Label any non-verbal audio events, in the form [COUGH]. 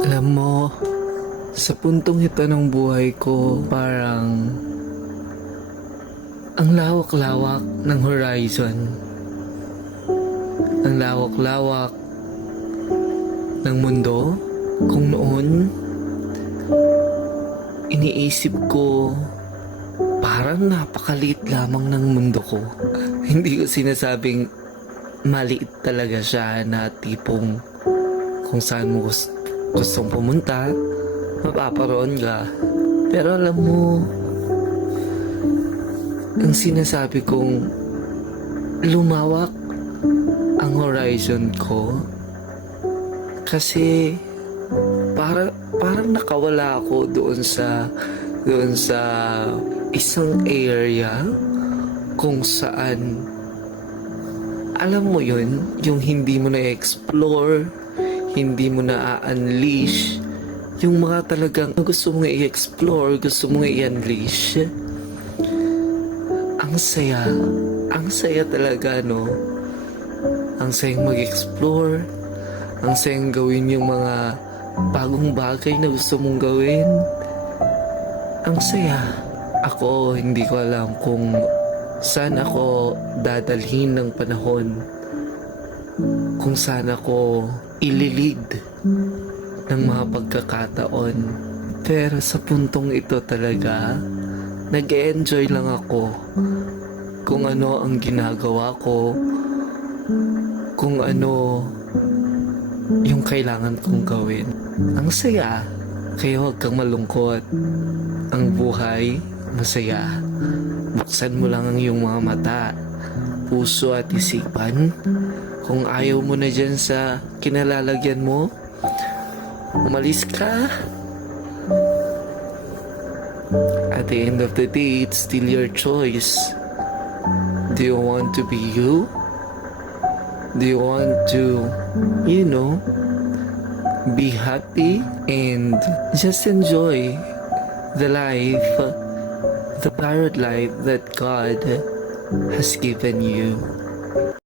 Alam mo, sa puntong ito ng buhay ko, parang ang lawak-lawak ng horizon. Ang lawak-lawak ng mundo. Kung noon, iniisip ko, parang napakaliit lamang ng mundo ko. [LAUGHS] Hindi ko sinasabing maliit talaga siya na tipong kung saan mo gusto, gustong pumunta, mapaparoon ka. Pero alam mo, ang sinasabi kong lumawak ang horizon ko kasi para parang nakawala ako doon sa doon sa isang area kung saan alam mo yun, yung hindi mo na-explore, hindi mo na-unleash, yung mga talagang gusto mong i-explore, gusto mong i-unleash. Ang saya, ang saya talaga, no? Ang sayang mag-explore, ang sayang gawin yung mga bagong bagay na gusto mong gawin. Ang saya. Ako, hindi ko alam kung saan ako dadalhin ng panahon. Kung saan ako ililid ng mga pagkakataon. Pero sa puntong ito talaga, nag-enjoy lang ako kung ano ang ginagawa ko, kung ano yung kailangan kong gawin. Ang saya, kaya huwag kang malungkot. Ang buhay, masaya. Buksan mo lang ang iyong mga mata, puso at isipan. Kung ayaw mo na dyan sa kinalalagyan mo, umalis ka. At the end of the day, it's still your choice. Do you want to be you? Do you want to, you know, be happy and just enjoy the life, the parrot life that God has given you?